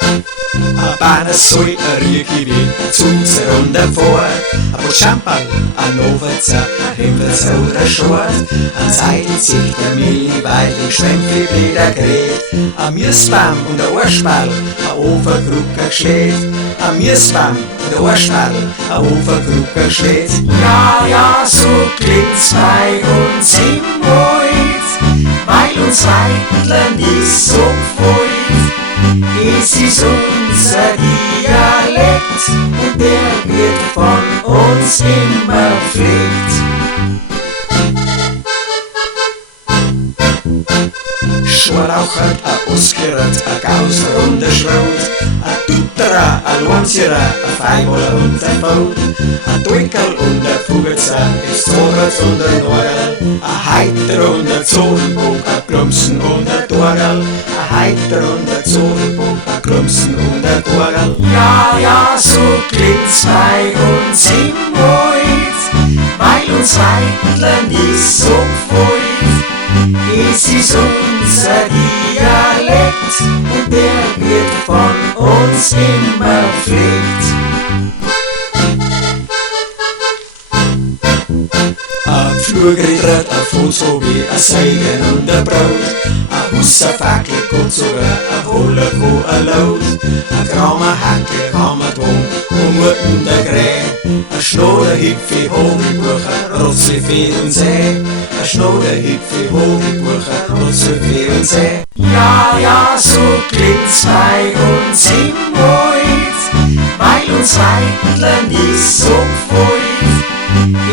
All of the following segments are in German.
A Bana soi, a Rieki wie, a Zuzer und a Pfort, a Pot Champagn, a Novaza, a Himmelsa oder a Schort, a Seidenzig, a Milliweidling, Schwempfi, Bleder, Gret, a Mirsbaum und a Ohrspal, a Overgrucker geschlägt, a Mirsbaum und a Ohrspal, a Overgrucker geschlägt. Ja, ja, so klingt's bei uns im Wald, weil uns Weidlern ist so gefällt. Es ist unser Dialekt und der wird von uns immer gepflegt. Schwarauchert, a Oskeret, a Gauser und a Schrot, a Tutterer, a Luamsierer, a Feiboler und a Boot, a Tuikerl und a Fugetzer, es Zorret und a Norgel, a Heiter und a Zodenbog, a Klumsen und a Torgel, a Heiter und a Zodenbog, a Klumsen und a Torgel. Ja, ja, so klingt's bei uns im Wald, weil uns Weidlern ist so gefällt. Es ist unser Dialekt und der wird von uns immer gepflegt. A Pflugrittert, a Foto wie a Seigen und a Brot, a Hus, a Fackel, Gotzoger, a Holler, Ko, a Laut, a Graumer Hackel, Kammerton, Muten der Gräh, a Schnoder, Hipfi, Hogelbucher, Rotze, Fee und See, a Schnoder, Hipfi, Hogelbucher, Rotze, Fee und See. Ja, ja, so klingt's bei uns im Wald, weil uns Weidlern ist so gefällt.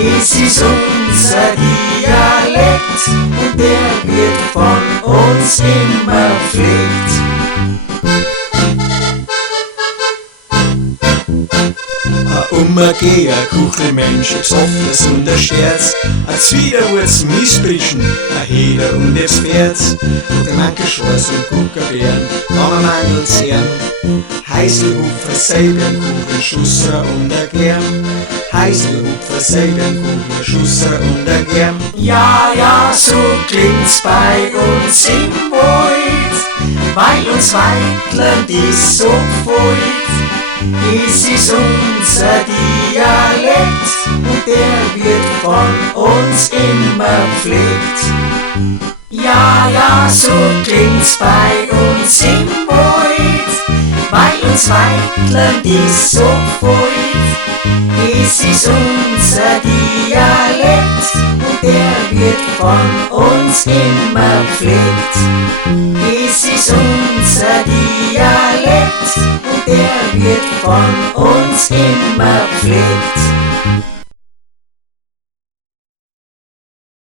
Es ist unser Dialekt und der wird von uns immer gepflegt. A Ummergeh, a Kuchelmensch, a Psoffles und a Scherz, a Zwiderwurz, Missbrischen, a Heder und das Pferz, der Mankelschors und Kuckerbeeren, Mammermandel, Zern, Heiselhupfer, Seibernkuchen, Schusser und a Germ, Heiselhupfer, Seibernkuchen, Schusser und a Germ. Ja, ja, so klingt's bei uns im Wald, weil uns Weidlern ist so gefällt. Es ist unser Dialekt und der wird von uns immer gepflegt. Ja, ja, so klingt's bei uns im Wald, weil uns Weidlern ist so gefällt. Es ist unser Dialekt und der wird von uns immer gepflegt. Es ist unser Dialekt und der wird von uns immer gepflegt.